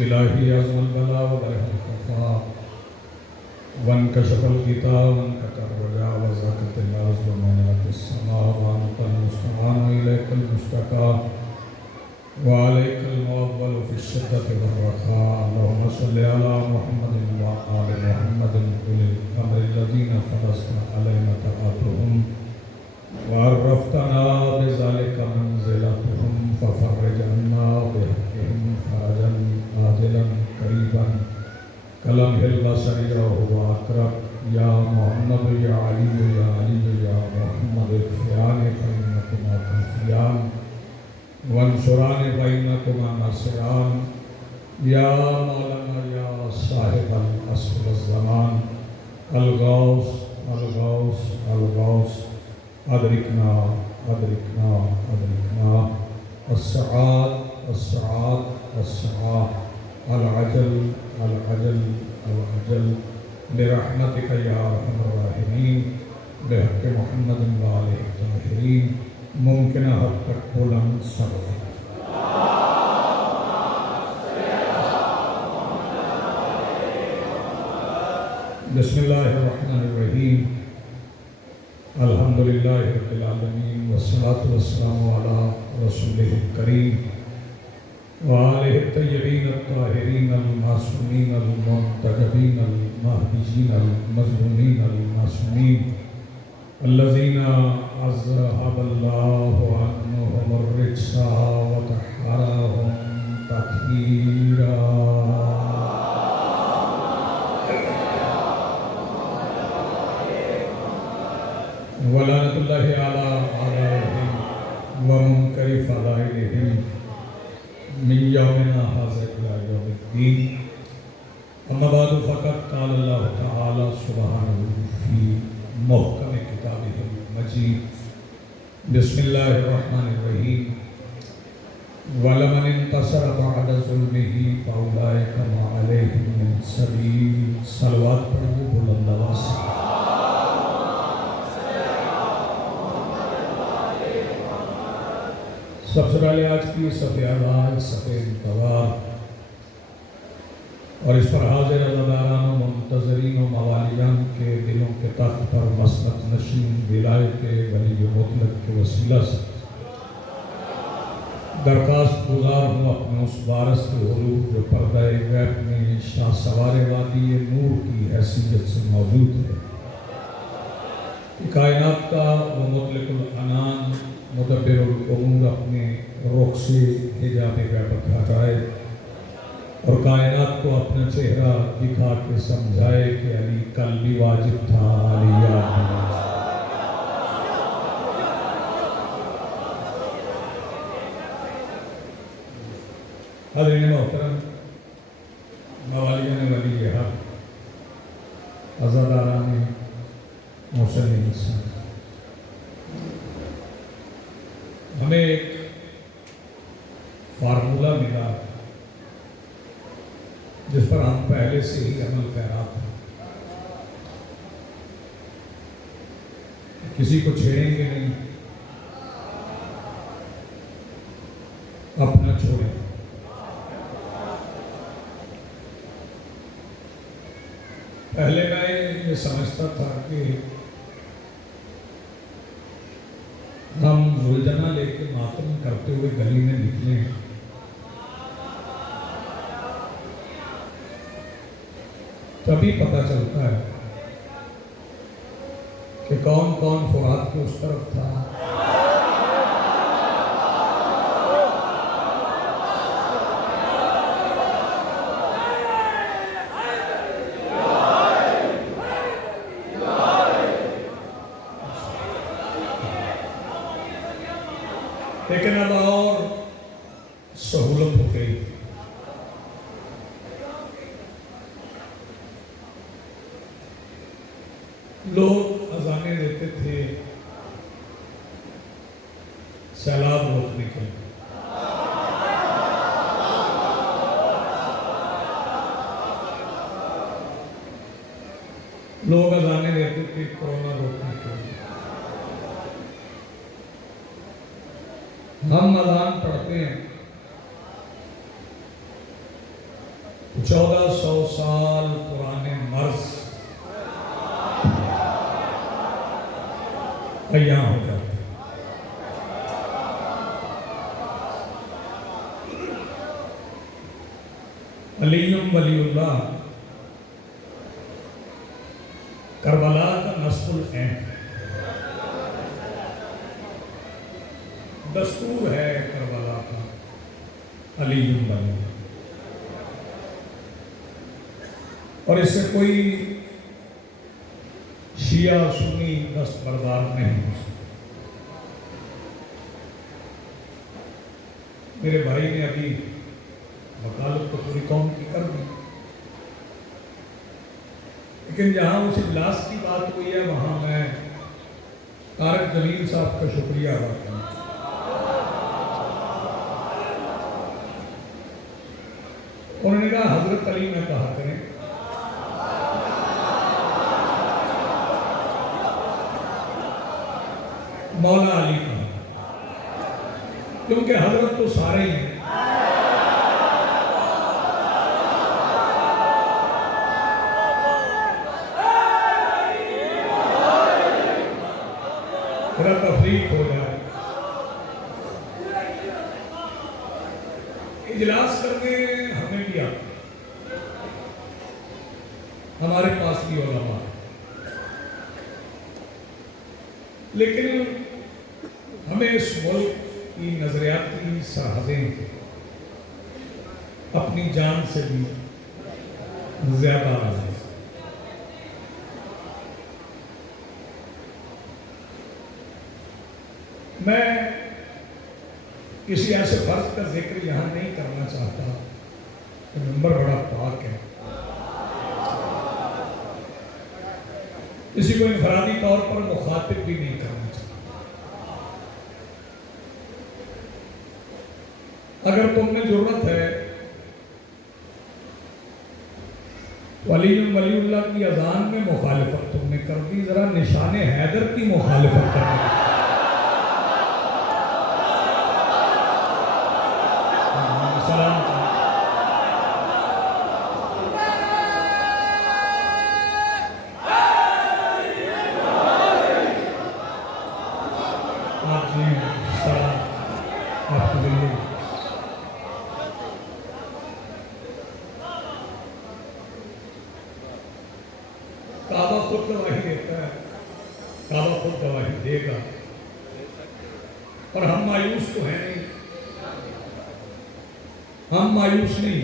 إلهي عظم البلاء وبرح الخفاء وانكشف الغطاء وانكتر الرجاء وزاكت الأرض ومنعت السماء وأنت المستعان وإليك المشتكى وعليك المؤول في الشدة والرخاء. اللهم صل على محمد وآل محمد أولي الأمر الذين فرضت علينا طاعتهم وعرفتنا بذلك منزلتهم ففرج عنا بحقهم فرجا عاجلا قريبا كلمح البصر وهو أقرب. يا محمد يا علي يا علي يا محمد اكفيان فإنكما تكفيان وانصران فإنكما ناصران. يا مولانا يا صاحب العصر والزمان الغوث الغوث الغوث أدركنا أدركنا أدركنا. السعاد السعاد السعاد العجل العجل العجل برحمتك يا أرحم الراحمين بحق محمد وآله الطاهرين. ممکن حد تک بلند صلوات. بسم اللہ الرحمن الرحیم. الحمد للہ رب العالمین والصلاة والسلام علی رسولہ الکریم وآلہ الطیبین الطاہرین المعصومین المنتجبین المہدیین المظلومین المعصومین الذین اذهب اللہ عنہم الرجس وطہرہم تطہیرا. ولعنۃ اللہ علی اعدائہم ومنکر فضائلہم من یومنا ھذا الی یوم الدین. اما بعد فقد قال اللہ تعالی سبحانہ فی محکم کتابہ المجید. بسم اللہ الرحمن الرحیم. وَلَمَنِ انتصر بعد ظلمہ فأولئک ما علیہم من سبیل. صلوات پڑھیے بلند آواز سے. سب سے پہلے آج کی صفحہ آغاز صفحہ انتظار اور اس پر حاضر عزاداران و منتظرین و موالیان کے دلوں کے تخت پر مسند نشین ولایت کے ولی مطلق کے وسیلہ سے درخواست گزار ہوں اپنے اس وارث کے حضور جو پردہ غیب میں شاہ سوار وادی نور کی حیثیت سے موجود ہے کہ کائنات کا وہ مطلق العنان مدبر الامور اپنے رخ سے حجاب غیبت ہٹائے اور کائنات کو اپنا چہرہ دکھا کے سمجھائے کہ علی کل بھی واجب تھا علی یاد نہیں. حضرین محترم، موالیان ولی حق، عزاداران محسن انسان، ہمیں ایک فارمولہ ملا جس پر ہم پہلے سے ہی عمل پیرا تھے. کسی کو چھیڑیں گے نہیں، اپنا چھوڑیں. پہلے میں یہ سمجھتا تھا کہ ہم زلجنا لے کے ماتم کرتے ہوئے گلی میں نکلے ہیں تبھی پتہ چلتا ہے کہ کون کون فرات کے اس طرف تھا. لیکن اب اور سہولت ہو گئی. لوگ اذانیں دیتے تھے سیلاب روکنے کے لیے. لوگ اذانیں دیتے تھے کورونا روکنے کے لیے. ہم اذان پڑھتے ہیں 1400 سال پرانے مرض عیاں ہو جاتے ہیں۔ علی ولی اللہ کربلا کا نصب العین دستور ہے کربلا کا علی ولی اللہ، اور اس سے کوئی شیعہ سنی دستبردار نہیں ہو سکتا۔ میرے بھائی نے ابھی وکالت تو پوری قوم کی کر دی، لیکن جہاں اس اجلاس کی بات ہوئی ہے وہاں میں طارق جلیل صاحب کا شکریہ ادا کروں۔ انہوں نے کہا حضرت علی میں کہا کریں، مولا علی کہا، کیونکہ حضرت تو سارے ہی ہیں۔ ذرا تفریق ہو جائے، اجلاس کرنے ہمیں بھی آتا، ہمارے پاس بھی علماء، لیکن ہمیں اس ملک کی نظریاتی سرحدیں اپنی جان سے بھی زیادہ عزیز۔ میں کسی ایسے فرد کا ذکر یہاں نہیں کرنا چاہتا کہ نمبر بڑا پاک ہے، کسی کو انفرادی طور پر مخاطب بھی نہیں کرنا چاہتا۔ اگر تم میں ضرورت ہے تو علی ولی اللہ کی اذان میں مخالفت تم نے کر دی، ذرا نشان حیدر کی مخالفت کرنا۔ سلام آپ کے ذریعے کعبہ خود گواہی دیتا ہے، کعبہ خود گواہی دے گا، اور ہم مایوس تو ہیں نہیں، ہم مایوس نہیں۔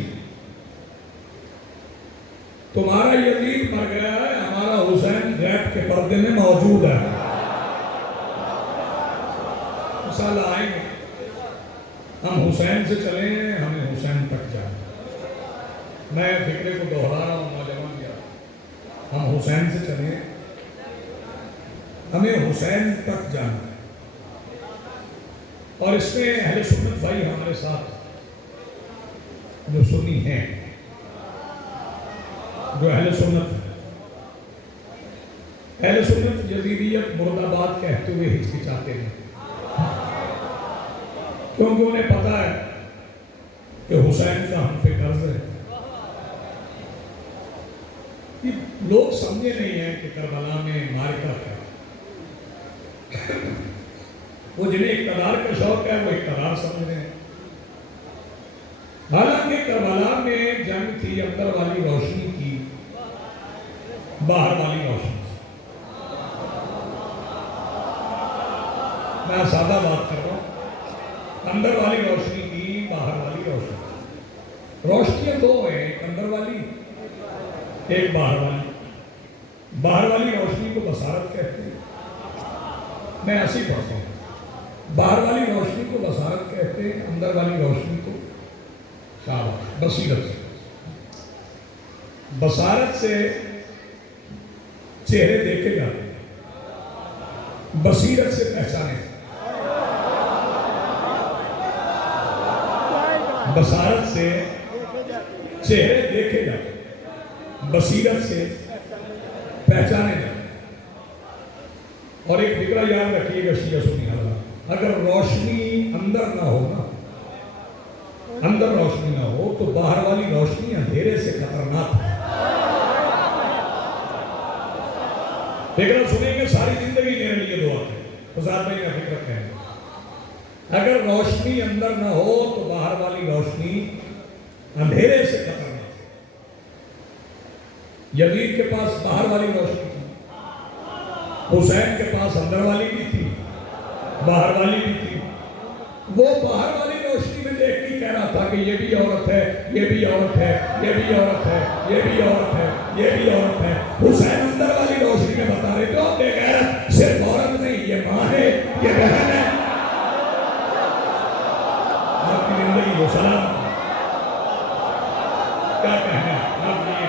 تمہارا یزید مر گیا ہے، ہمارا حسین غیب کے پردے میں موجود ہے۔ انشاءاللہ آئیں گے، ہم حسین سے چلیں، ہمیں حسین تک جائیں۔ میں فکرے کو دوہرا رہا ہوں نوجوان کیا، ہم حسین سے چلیں، ہمیں حسین تک جانا ہے۔ اور اس میں اہل سنت بھائی ہمارے ساتھ جو سنی ہیں، جو اہل سنت ہیں، اہل سنت یزیدیت مرد آباد کہتے ہوئے ہچکچاتے ہیں، کیونکہ انہیں پتا ہے کہ حسین کا ہم پہ قرض ہے۔ لوگ سمجھے نہیں ہیں کہ کربلا میں مارکہ کیا، وہ جنہیں اقتدار کا شوق ہے وہ اقتدار سمجھ رہے ہیں، حالانکہ کربلا میں جنگ تھی اندر والی روشنی کی، باہر والی روشنی۔ میں سادہ بات کر رہا ہوں، اندر والی روشنی کی، باہر والی روشنی۔ روشنیاں دو ہیں، ایک اندر والی، ایک باہر والی۔ باہر والی روشنی کو بصارت کہتے ہیں، میں ایسے ہی پڑھتا ہوں، باہر والی روشنی کو بصارت کہتے ہیں، اندر والی روشنی کو بصیرت۔ بصارت سے چہرے دیکھے جاتے ہیں، بصیرت سے پہچانے۔ بصارت سے چہرے دیکھے جاتے ہیں، بصیرت سے پہچانے جاتے ہیں۔ اور ایک فکرہ یاد رکھیے گا شیعہ سنی حضرات، اگر روشنی اندر نہ ہونا اندر روشنی نہ ہو تو باہر والی روشنی اندھیرے سے خطرناک ہے. لیکن آپ سنیں گے ساری زندگی میرے لیے دعا ہے. فضاد بھائی کا فکر رکھیں گے اگر روشنی اندر نہ ہو تو باہر والی روشنی اندھیرے سے خطرناک ہے. یزید کے پاس باہر والی روشنی تھی, حسین کے پاس اندر والی بھی تھی, باہر والی بھی تھی. وہ باہر والی روشنی میں دیکھ کے کہہ رہا تھا کہ یہ بھی عورت ہے, یہ بھی عورت ہے, یہ بھی عورت ہے, یہ بھی عورت ہے, یہ بھی عورت ہے. حسین اندر والی روشنی میں بتا رہے تھے بے غیرت صرف عورت نہیں, یہ ماں ہے, یہ بہن ہے. آپ کی زندگی کو سلام کیا کہنا ہے آپ یہ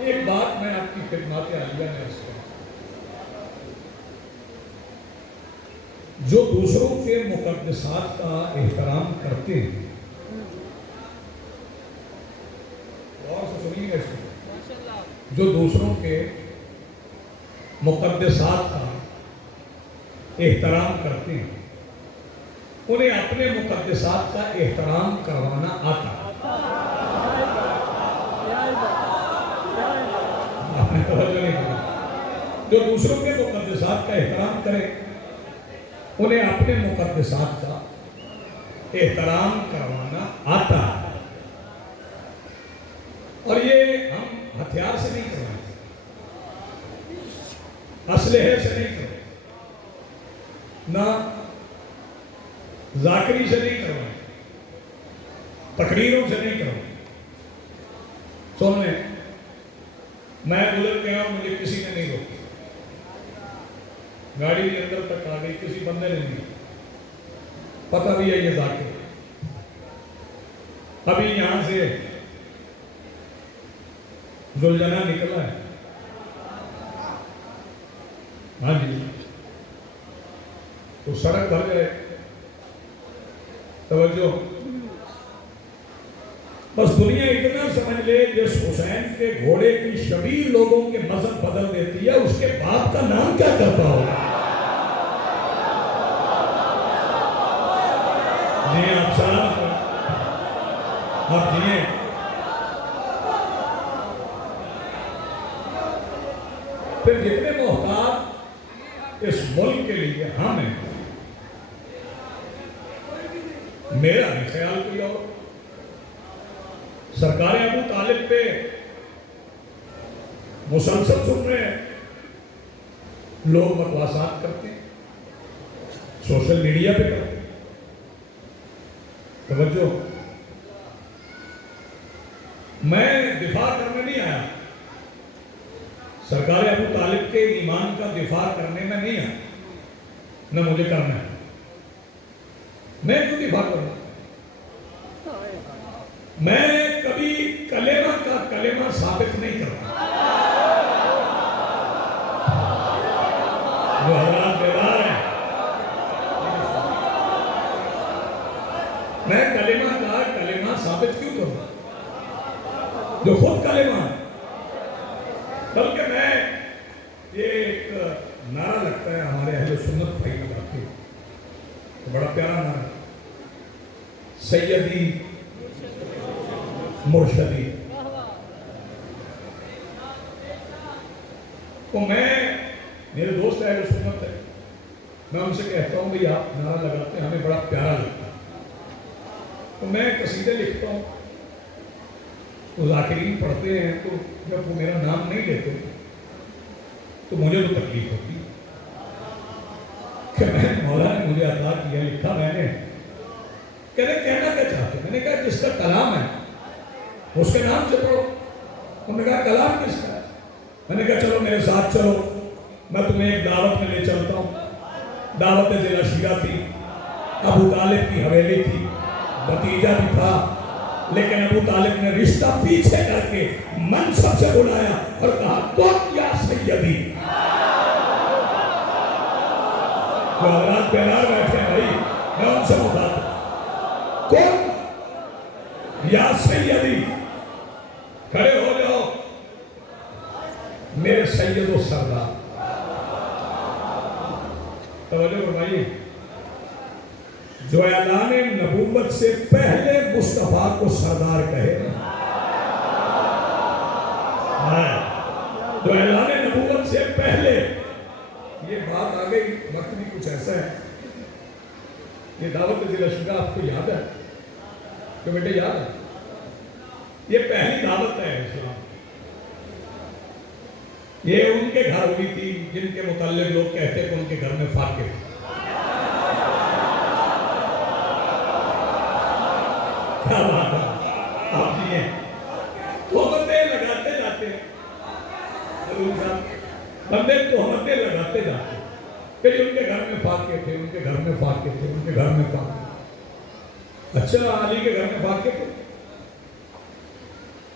ایک بات میں آپ کی خدمات عالیہ میں عرض کروں. جو دوسروں کے مقدسات کا احترام کرتے ہیں, اور سے سنیے گا اس کو, جو دوسروں کے مقدسات کا احترام کرتے ہیں انہیں اپنے مقدسات کا احترام کروانا آتا ہے. جو دوسروں کے مقدسات کا احترام کرے انہیں اپنے مقدسات کا احترام کروانا آتا ہے. اور یہ ہم ہتھیار سے نہیں کروائیں, اسلحے سے نہیں کروائیں, نہ ذاکری سے نہیں کروائیں, تقریروں سے نہیں کروائیں. سننے میں گزر گیا ہوں, مجھے کسی نے نہیں روکا, گاڑی کے اندر تک آ گئی, کسی بندے نے نہیں, پتہ بھی ہے یہ ذاکر. ابھی یہاں سے زلجنا نکلا ہے, ہاں جی, تو سڑک بھر گئے. توجہ, بس دنیا اتنا سمجھ لے جس حسین کے گھوڑے کی شبیہ لوگوں کے مذہب بدل دیتی ہے, اس کے باپ کا نام کیا کرتا ہوگا؟ نہیں آپ سلام آپ جیے. پھر جتنے محتاط اس ملک کے لیے ہم ہیں, میرا بھی خیال کوئی اور. سرکار ابو طالب پہ مسلسل سن رہے ہیں, لوگ بکواسات کرتے ہیں, سوشل میڈیا پہ کرتے ہیں. توجہ, میں دفاع کرنے نہیں آیا, سرکار ابو طالب کے ایمان کا دفاع کرنے میں نہیں آیا, نہ مجھے کرنا ہے. میں کیوں دفاع کروں؟ میں کبھی کلمہ کا کلمہ ثابت نہیں کرتا. جو حضرات بیدار ہیں, میں کلمہ کا کلمہ ثابت کیوں کروں جو خود کلمہ ہے؟ بلکہ میں یہ ایک نعرہ لگتا ہے ہمارے اہل سنت بھائی لگاتے ہیں, بڑا پیارا نعرہ, سیدی مرشدی. تو میں, میرے دوست اہل سنت ہے, میں ان سے کہتا ہوں بھئی آپ نعرہ لگاتے ہیں, ہمیں بڑا پیارا لگتا ہے. تو میں قصیدے لکھتا ہوں, تو ذاکرین پڑھتے ہیں, تو جب وہ میرا نام نہیں لیتے تو مجھے تو تکلیف ہوتی کہ میں مولا نے مجھے عطا کیا, لکھا میں نے, کہنا کیا چاہتے. میں نے کہا جس کا کلام ہے اس کے نام سے پڑھو. انہوں نے کہا کلام کس کا ہے؟ میں نے کہا چلو میرے ساتھ چلو, میں تمہیں ایک دعوت میں لے چلتا ہوں. دعوت ضلع شیعہ تھی, ابو طالب کی حویلی تھی, بھتیجا بھی تھا, لیکن ابو طالب نے رشتہ پیچھے کر کے منصب سے بلایا اور کہا کون یا سیدی. جو حضرات بیدار بیٹھے ہیں بھائی میں ان سے مخاطب کون یا سیدی کھڑے ہو جاؤ میرے سید و سردار توجہ فرمائیے جو اعلان نبوت سے پہلے مصطفیٰ کو سردار کہے جو اعلان نبوت سے پہلے یہ بات آ گئی وقت بھی کچھ ایسا ہے یہ دعوت ذی الشجاع آپ کو یاد ہے کہ بیٹے یاد ہے یہ پہلی دعوت ہے اسلام یہ ان کے گھر ہوئی تھی جن کے متعلق لوگ کہتے کہ ان کے گھر میں فاقے تھے کیا بات ہے آپ جی ہیں تہمتیں لگاتے جاتے ہیں بندے تہمتیں لگاتے جاتے ہیں کہ ان کے گھر میں فاقے تھے ان کے گھر میں فاقے تھے ان کے گھر میں فاقے اچھا علی کے گھر میں فاقے تھے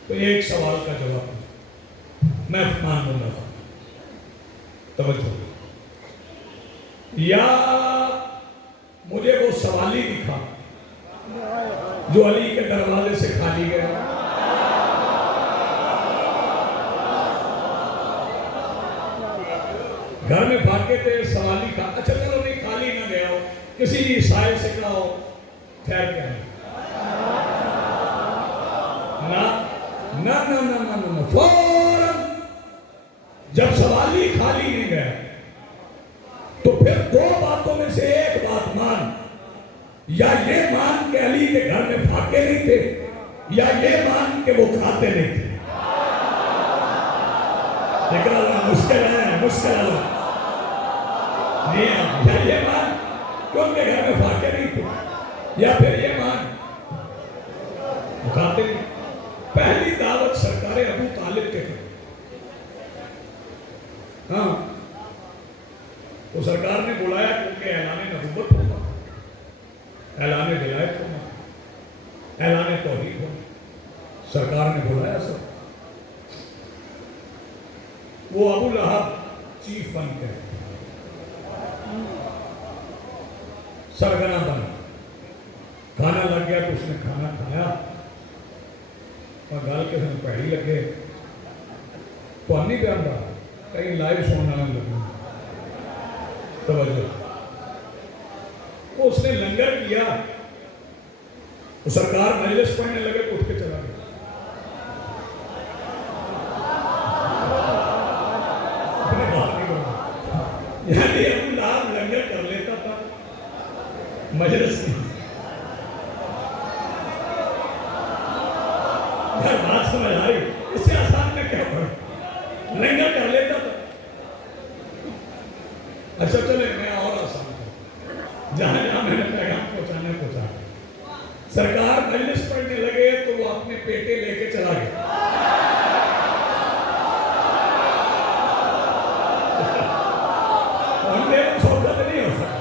تو ایک سوال کا جواب میں مان دوں گا توجہ یا مجھے وہ سوالی دکھا جو علی کے دروازے سے خالی گیا گھر میں فاقے تھے سوالی کھا اچھا چلو نہیں خالی نہ گیا ہو کسی عیسائی سے کہا ہو ٹھہر کے آئے نہ فوراً جب سوالی خالی نہیں گیا تو پھر دو باتوں میں سے ایک بات مان یا یہ مان کہ علی کے گھر میں فاقے نہیں تھے یا یہ مان کہ وہ کھاتے نہیں تھے مشکل ہے یا یہ مان کہ ان کے گھر میں فاقے نہیں تھے یا پھر یہ مان وہ کھاتے نہیں پہلی دعوت سرکار ابو طالب کے گھر ہاں تو سرکار نے بلایا کیونکہ اعلان نبوت ہوگا اعلان ولایت ہوگا اعلان توحید ہوگا سرکار نے بلایا سب وہ ابو لہب چیف بن کے سرگنا بنا کھانا لگ گیا تو اس نے کھانا کھایا اور گال کے سن پہڑی لگے تو نہیں پیار رہا کہیں لائیو سننا نہ لگا توجہ وہ اس نے لنگر کیا وہ سرکار مجلس پڑھنے لگے تو اٹھ کے چلا گیا یعنی ابو لہب لنگر کر لیتا تھا مجلس کی بات سمجھ آ رہی اس سے آسان میں کیا پڑھا لنگر کر لیتا تھا اچھا چلے میں اور آسان کروں جہاں جہاں میں نے پیغام پہنچا سرکار مجلس پڑھنے لگے تو وہ اپنے پیٹے لے کے چلا گیا سوچت نہیں ہو سکتا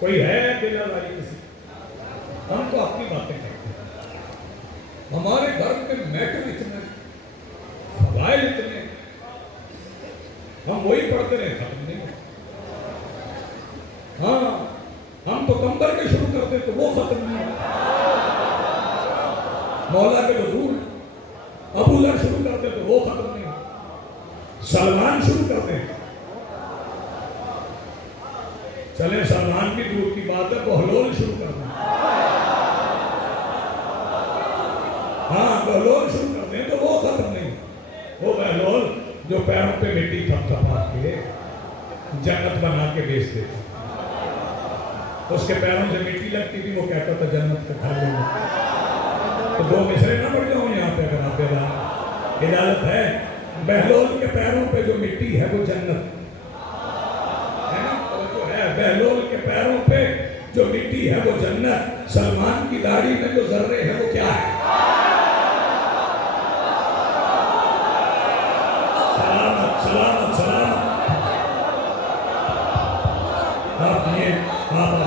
کوئی ہے دل والی کسی ہم تو اپنی باتیں کرتے ہیں ہمارے گھر میں میٹر اتنے فضائل اتنے ہم وہی پڑھتے رہے ختم نہیں ہاں ہم تو کمبر کے شروع کرتے تو وہ ختم نہیں مولا کے حضور ابو ذر شروع کرتے تو وہ ختم نہیں سلمان شروع کرتے ہیں چلیں سلمان کی دور کی بات ہے بہلول شروع کرتے ہیں ہاں بہلول شروع کرتے ہیں تو وہ ختم نہیں وہ بہلول جو پیروں پہ مٹی تھپ تھپا کے جنت بنا کے بیچ دیتے اس کے پیروں سے مٹی لگتی تھی وہ کہتا تھا جنت کا گھر لوں تو دو مصرے نہ پڑ جاؤں یہاں پہ اگر آپ اجازت ہے بہلول کے پیروں پہ جو مٹی ہے وہ جنت بہلول کے پیروں پہ جو مٹی ہے ہے وہ جنت، سلمان کی داڑھی میں جو ذرے ہیں وہ کیا ہے؟ سلامت سلامت سلامت. آپ یہ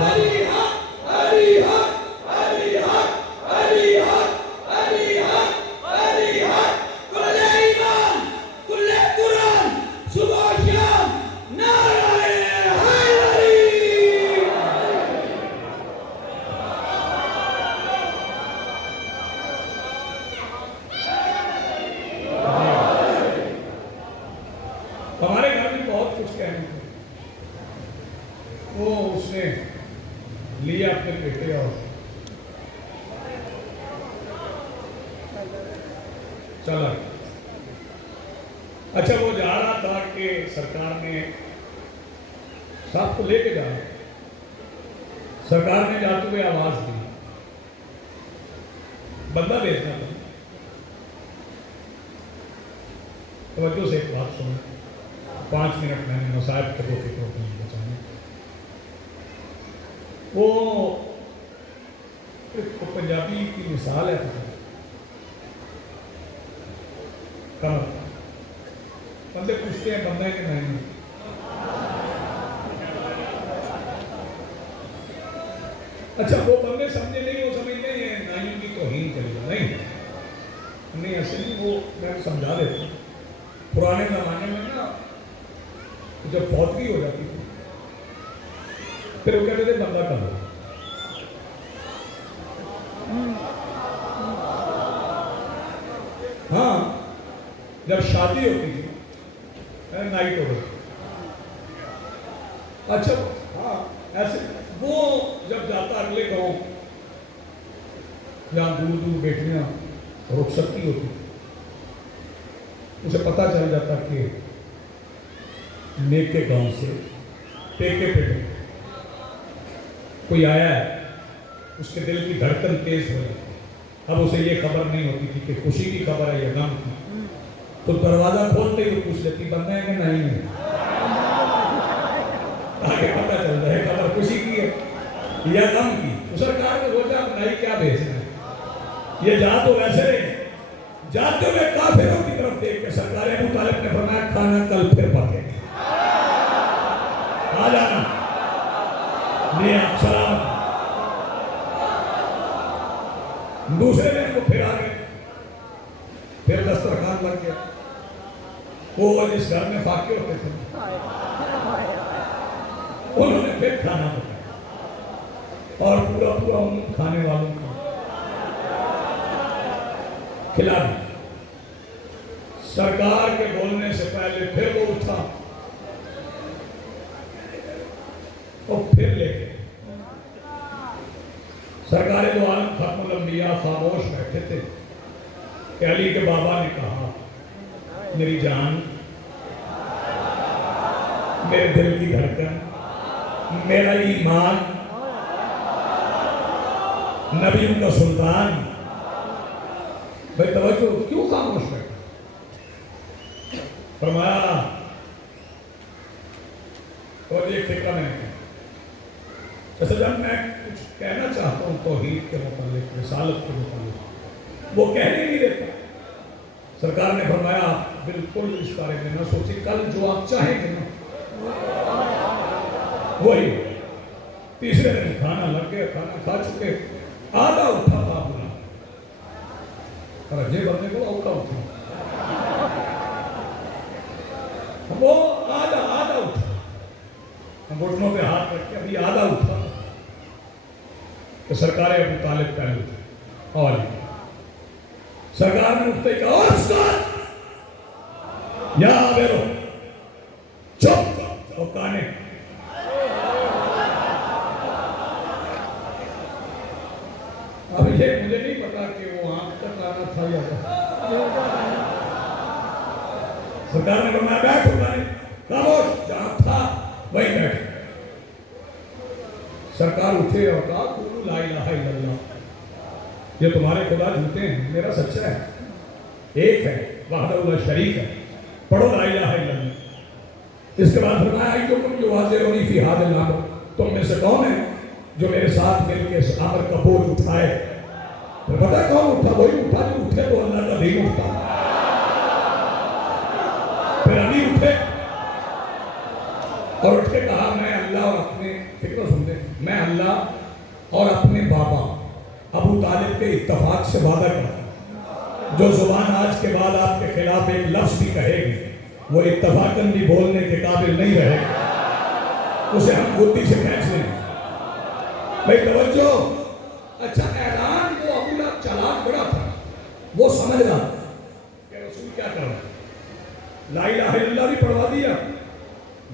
علی حق علی حق علی حق علی حق علی حق علی حق. کل ایمان کل قرآن صبح و شام نعرہ حیدری. ہمارے گھر میں بہت کچھ کہنے تھے. وہ اس نے لیا اپنے بیٹے اور چلا. اچھا وہ جا رہا تھا کہ سرکار نے ساتھ کو لے کے جانا. سرکار نے جاتے ہوئے آواز دی. بندہ بھیجنا تھا. توجہ سے ایک بات سنیں. 5 منٹ میں نے مصائب کے 2 فکروں کو بچانے. وہ ایک پنجابی کی مثال ہے. کمر بندے پوچھتے ہیں بندہ ہے کہ نہیں. اچھا وہ بندے سمجھے نہیں، وہ سمجھتے ہیں نائیوں کی توہین کری. نہیں ایسے نہیں. وہ میں سمجھا دیتا ہوں. پرانے زمانے میں نا جب فوتگی ہو جاتی تھی پھر وہ کہتے تھے بندہ کر لو. ہاں جب شادی ہوتی تھی نائٹ ہو گئی. اچھا ہاں ایسے وہ جب جاتا اگلے گاؤں جہاں دور دور بیٹیاں رخصتی ہوتی اسے پتہ چل جاتا کہ نیک کے گاؤں سے پیکے پہ کوئی آیا ہے. اس کے دل کی دھڑکن تیز ہو جاتی. اب اسے یہ خبر نہیں ہوتی تھی کہ خوشی کی خبر ہے یا غم کی. تو دروازہ کھولتے ہی پوچھ لیتی بندہ ہے کہ نہیں ہے. آگے پتہ چل رہا ہے خبر خوشی کی ہے یا غم کی. تو سرکار نے سوچا نہیں کیا بھیجنا ہے. یہ جا تو ویسے رہے. جاتے ہوئے کافروں کی طرف دیکھ کے سرکار ابو طالب نے فرمایا کھانا کل پھر پکے آ جانا. آپ سلام. دوسرے دن کو پھر آ گئے. پھر دسترخوان لگ گیا. وہ جس گھر میں فاقے ہوتے تھے انہوں نے پھر کھانا پکایا اور پورا پورا ان کھانے والوں کو کھلا دیا. سرکار کے بولنے سے پہلے پھر وہ اٹھا اور پھر لے گئے. سرکار دو عالم ختم الانبیاء خاموش بیٹھے تھے کہ علی کے بابا نے کہا میری جان، میرے دل کی دھڑکن، میرا ایمان، نبیوں کا سلطان. بھائی توجہ کیوں خاموش بیٹھا؟ فرمایا اور ایک فکر میں نے جیسے جب میں کچھ کہنا چاہتا ہوں توحید کے متعلق، رسالت کے متعلق، وہ کہنے نہیں دیتا. سرکار نے فرمایا بالکل اس بارے میں نہ سوچی. کل جو آپ چاہیں گے نا وہی. تیسرے دن کھانا لگ گیا. کھانا کھا چکے. آدھا اٹھا تھا بنا رجے بننے کو اوکا اٹھا. وہ آدھا اٹھا. ہم گھٹنوں پہ ہاتھ رکھ کے ابھی آدھا اٹھا کہ سرکار ابو طالب پہلے اٹھے. اور سرکار نے اٹھتے کہا اور سن یا بیرو چپ اور کانے. اب یہ مجھے نہیں پتا کہ وہ آنکھ تک آنا تھا یا سرکار نے فرمایا بیٹھ اٹھانے. خاموش. جہاں تھا وہی بیٹھ. سرکار اٹھے اور کہا قولوا لا الہ الا اللہ. یہ تمہارے خدا جھوٹے ہیں، میرا سچا ہے. ایک ہے، وحدہ لا شریک ہے. پڑھو لا الہ الا اللہ. اس کے بعد فرمایا ایکم یواظرونی فی ھذا الامر. تم میں سے کون ہے جو میرے ساتھ مل کے اس امر کا بوجھ اٹھائے. تو پتہ کون اٹھا؟ وہی اٹھا جو اٹھے تو اللہ کا دین اٹھتا. پھر علی اٹھے اور اٹھ کے کہا میں اللہ اور اپنے فکر سنتے میں اللہ اور اپنے بابا ابو طالب کے اتفاق سے وعدہ کرتا ہوں جو زبان آج کے بعد آپ کے خلاف ایک لفظ بھی کہے گی وہ اتفاقاً بھی بولنے کے قابل نہیں رہے گا. اسے ہم بدھی سے کھینچ لیں. بھائی توجہ. اچھا اعلان وہ ابو لہب چلاک بڑا تھا. وہ سمجھ رہا کہ رسول کیا کر رہا ہے. لا الہ الا اللہ بھی پڑھوا دیا.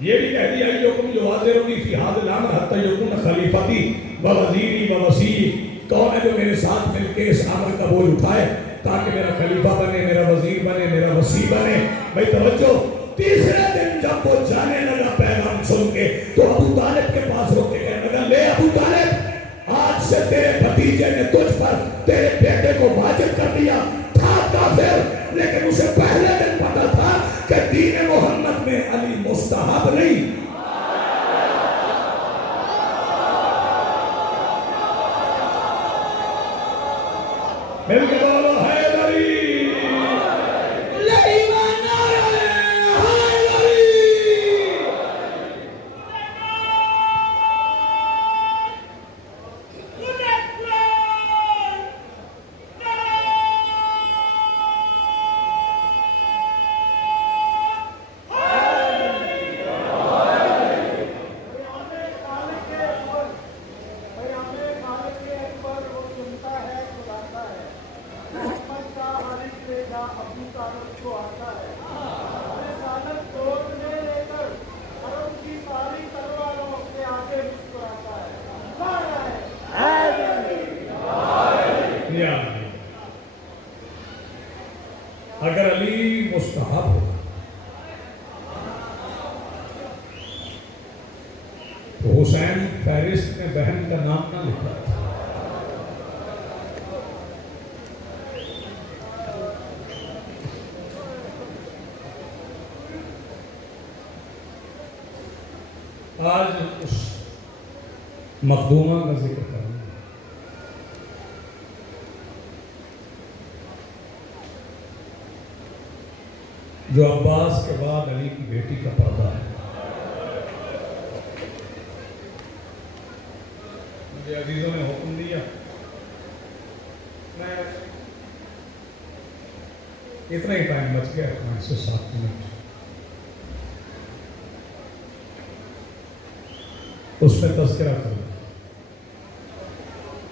یہ بھی کہہ دیا ایکم یوازرنی فی ھذا الامر حتی یکون خلیفتی و وزیری و وصیری. کون ہے جو میرے ساتھ مل کے اس امر کا بوجھ اٹھائے تاکہ میرا خلیفہ بنے, میرا وزیر بنے, میرا وصی بنے. بھائی توجہ. تیسرے دن جب وہ جانے لگا پیغام سن کے تو ابو طالب کے پاس رو کے کہنے لگا لے ابو طالب آج سے تیرے بھتیجے نے تجھ پر تیرے بیٹے کو واجب کر دیا تھا کافر, لیکن اسے پہلے دن پتا تھا کہ دین محمد میں علی مستحب نہیں. مل کے بولو حیدری. اگر علی مستحب ہو تو حسین فہرست میں بہن کا نام نہ لکھا. آج اس مخدومہ کا ذکر کرنا جو عباس کے بعد علی کی بیٹی کا پردہ ہے. مجھے عزیزوں نے حکم دیا میں اتنا ہی ٹائم بچ گیا 5 سے 7 منٹ اس میں تذکرہ کروں.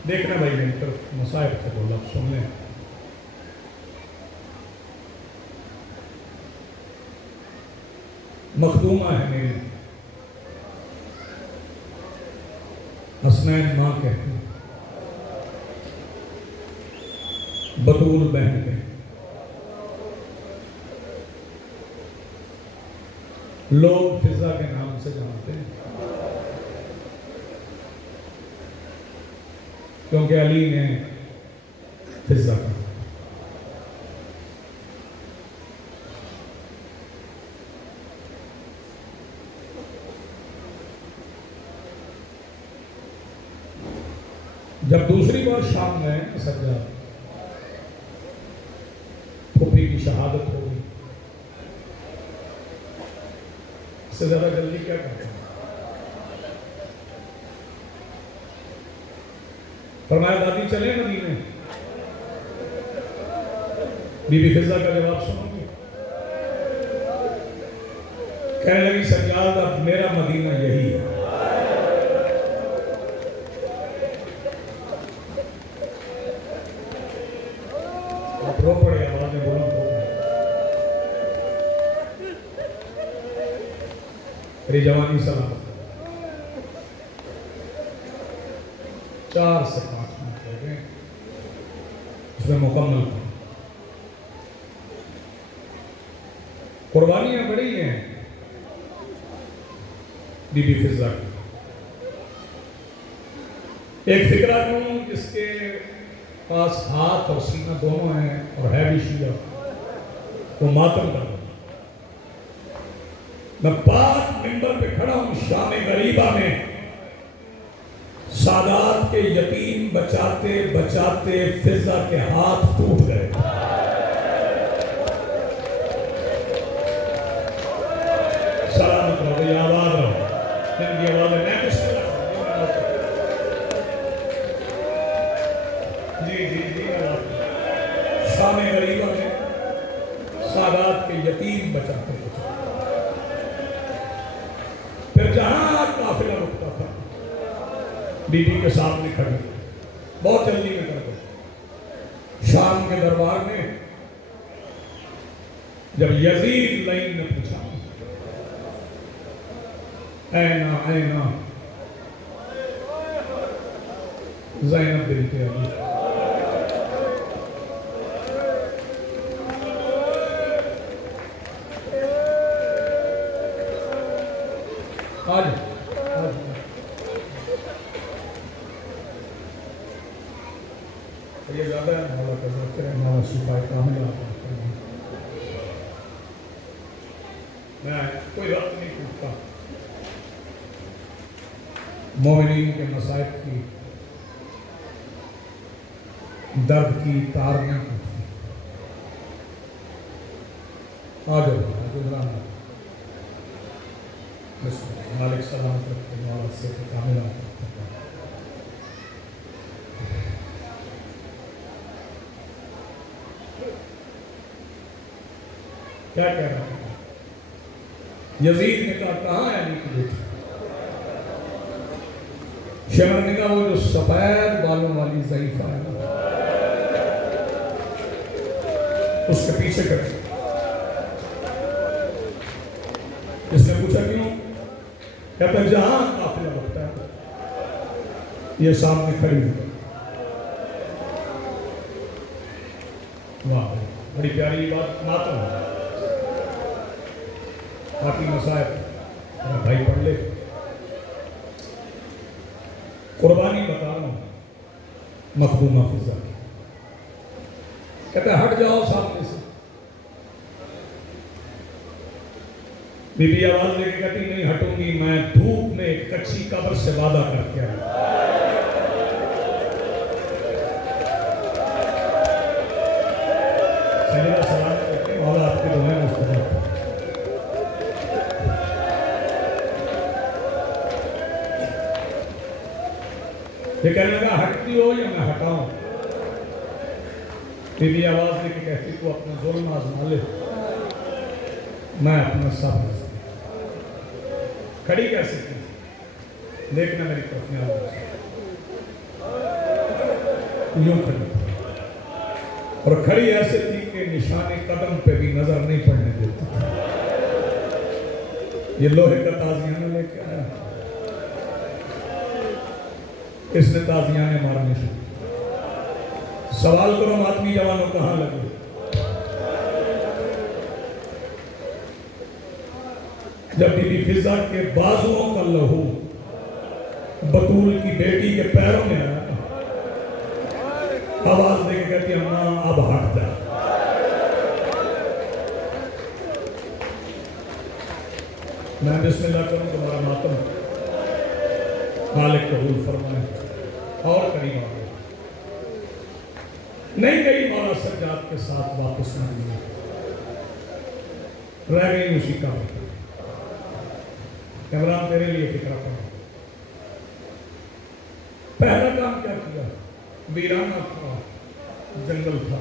دیکھنا بھائی میری طرف مصائب سے بولا سن لیں. مخدومہ ہے میری, حسنین ماں کہتے ہیں, بطول بہن کہتے ہیں. لوگ فضا کے نام سے جانتے ہیں کیونکہ علی نے فضا کہا. جب دوسری بار شام میں سجاد پھوپھی کی شہادت ہو گئی, اس سے زیادہ جلدی کیا کرتے ہیں. فرمایا دادی چلے مدینے. بی بی فضا کا جواب سنو گے. کہنے لگی سجاد اب میرا مدینہ یہی ہے. رو پڑے آوازیں بلند ہو گئی. میری جوانی سلامت. 4 سے 5 منٹ ہو گئے اس میں مکمل ہوں. قربانیاں بڑی ہیں بی بی فضا کی. ایک فکرہ کیوں جس کے پاس ہاتھ اور سینہ دونوں ہیں اور ہے بھی شیعہ, وہ ماتم کر رہا. میں پاک منبر پہ کھڑا ہوں شام غریبہ میں, سادات کے یتیم بچاتے بچاتے فضا کے ہاتھ ٹوٹ گئے. سلامت رہو یا آباد رہو. ان کی آواز میں کچھ جی شام غریبہ میں سادات کے یتیم بچاتے پھر جہاں قافلہ رکتا تھا بی بی کے سامنے کھڑی بہت جلدی میں کر دو. شام کے دربار میں جب یزید لائن نے پوچھا اینا اینا زینب بنت علی آج یہ زیادہ ہے مولا کا ذکر ہے مولا شفاء کامل آتا ہے. میں کوئی ربط نہیں پوچھتا مومنین کے مصائب کی درد کی تار نہیں پوچھتی. آ جاؤ مالک سلامت رکھتے مولا سے کامل آتا ہے. کیا کہہ رہا ہے؟ یزید نے کہا کہاں ہے علی کی بیٹی؟ شمر نے کہا وہ جو سفید بالوں والی ضعیفہ ہے اس کے پیچھے کھڑی. اس نے پوچھا کیوں؟ کہتا ہے جہاں قافلہ رکھتا ہے یہ سامنے کھڑی ہوئی. واہ بڑی پیاری بات ماتم ہے. باقی مسائب بھائی پڑھ لے. قربانی بتا رہا ہوں مخدومہ فضا کی. کہتا ہے ہٹ جاؤ سامنے سے. بی بی آواز لے کے کہتی نہیں ہٹوں گی میں دھوپ میں ایک کچی قبر سے وعدہ کر کے آئی. سجدہ سلام کرتے ہیں مولا آپ کی دعائیں مستجاب. یہ کہنے لگا ہٹتی ہو یا میں ہٹاؤں؟ بی بی آواز لے کے کہتی تو اپنا ظلم آزما لے میں اپنا سب نہ کھڑی کیسے کی دیکھنا میری طرف میں آواز یوں کھڑی اور کھڑی ایسے تھی کہ نشان قدم پہ بھی نظر نہیں پڑنے دیتی. یہ لوہے کا تازیانہ لے کے آیا. اس نے تازیانے مارنے شروع. سوال کرو ماتمی جوانوں کہاں لگے؟ جب بی بی فضا کے بازوؤں کا لہو بطول کی بیٹی کے پیروں میں آیا آواز دے کے کہتی اماں اب ہٹ جا. میں بسم اللہ کروں تمہارا ماتم مالک قبول فرمائے اور قریب آ گئے. نہیں گئی مولا سجاد کے ساتھ واپس نہ گئی رہ گئی اسی کا. عمران تیرے لیے فکر پڑا. پہلا کام کیا کیا؟ ویرانہ تھا جنگل تھا.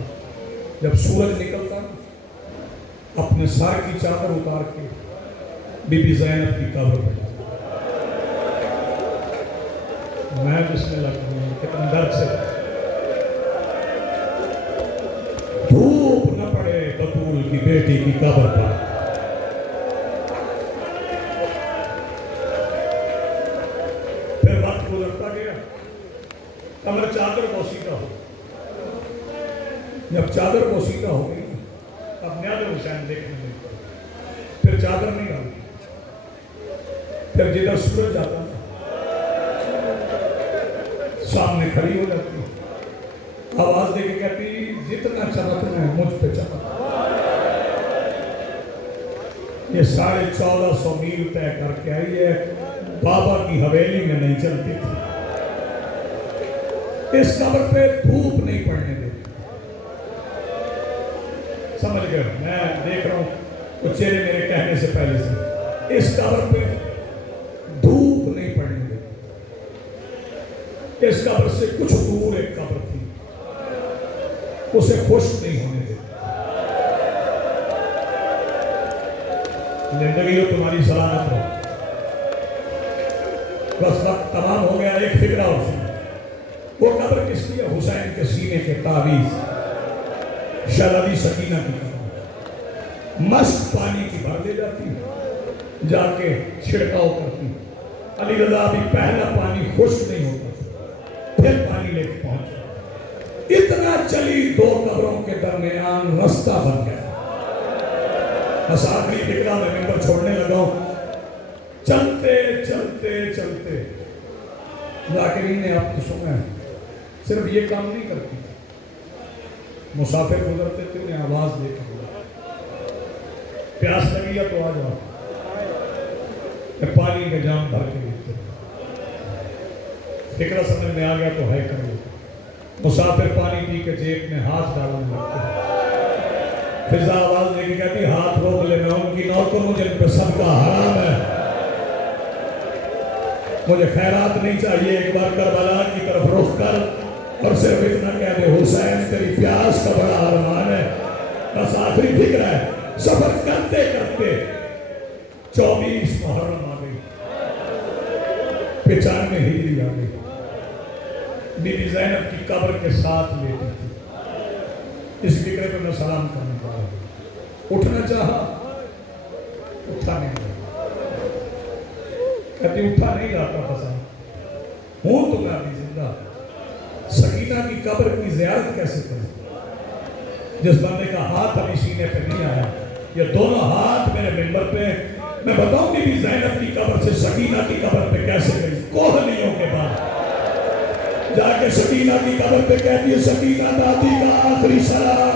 جب سورج نکلتا اپنے سر کی چادر اتار کے بی بی زینب کی قبر پہ میں بسم اللہ کروں کتنا درد سے دھوپ نہ پڑے بطول کی بیٹی کی قبر پر. پھر وقت گزرتا گیا قبر چادر بوسیدہ ہو. جب چادر بوسیدہ ہو گئی اب نیاد حسین دیکھنے نہیں پڑا. پھر چادر نہیں ڈالی. پھر جدھر سورج جاتا سامنے کھڑی ہو جاتی آواز دے کے کہتی جتنا چمکنا ہے مجھ پہ چمک. یہ 1450 میل طے کر کے آئی ہے. بابا کی حویلی میں نہیں چلتی تھی اس قبر پہ دھوپ نہیں پڑنے دے. سمجھ گئے؟ میں دیکھ رہا ہوں کچھ چہرے میرے کہنے سے پہلے سے. اس قبر پہ دھوپ نہیں پڑنے دے. اس قبر سے کچھ دور ایک قبر تھی, اسے خشک نہیں ہونے دے. زندگی ہو تمہاری سلامت ہو. بس وقت تمام ہو گیا. ایک فکرہ اور سنو. وہ قبر کس کی ہے؟ حسین کے سینے کے تعویذ, شرابی سکینہ کی قبر. مشک پانی کی بھر دے جاتی, جا کے چھڑکاؤ کرتی. علی رضا بھی پہلا پانی خشک نہیں ہوتا, پھر پانی لے کے پہنچا. اتنا چلی, دو قبروں کے درمیان رستہ بن گیا. بس آخری فکرہ میں ممبر چھوڑنے لگا ہوں. چلتے چلتے چلتے ذاکرین نے آپ کو سنا ہے, صرف یہ کام نہیں کرتی. مسافر گزرتے تھے, انہیں آواز دے کے بولا پیاس لگی ہے تو آ جاؤ, میں پانی کا جام بھر کے دیتے. فکرہ سمجھ میں آ گیا تو ہے کرو. مسافر پانی پی کے جیب میں ہاتھ ڈالنے لگتے. فضا آواز دے کے کہتی ہاتھ روک لینا, ان کی نوکروں ہوں جن پہ صدقہ حرام ہے. مجھے خیرات نہیں چاہیے. ایک بار کربلا کی طرف رخ کر اور صرف اتنا کہہ دے, حسین تیری پیاس کا بڑا ارمان ہے. بس آخری فکر ہے. سفر کرتے کرتے 24 محرم آ گئی, 95 ہجری آ گئی. بی بی زینب کی قبر کے ساتھ لیٹی تھی. اس فکرے پہ میں سلام کرنے والا ہوں. اٹھنا چاہا, اٹھا نہیں گیا. کہتی اٹھا نہیں جاتا پسا ہوں تو میں ابھی زندہ. سکینہ کی قبر کی زیارت کیسے کروں جس بندے کا ہاتھ ابھی سینے پہ نہیں آیا؟ یہ دونوں ہاتھ میرے ممبر پہ. میں بتاؤں گی بھی زینب کی قبر سے سکینہ کی قبر پہ کیسے گئی. کوہنیوں کے بعد جا کے سکینہ کی قبر پہ کہتی ہے, سکینہ دادی کا آخری سلام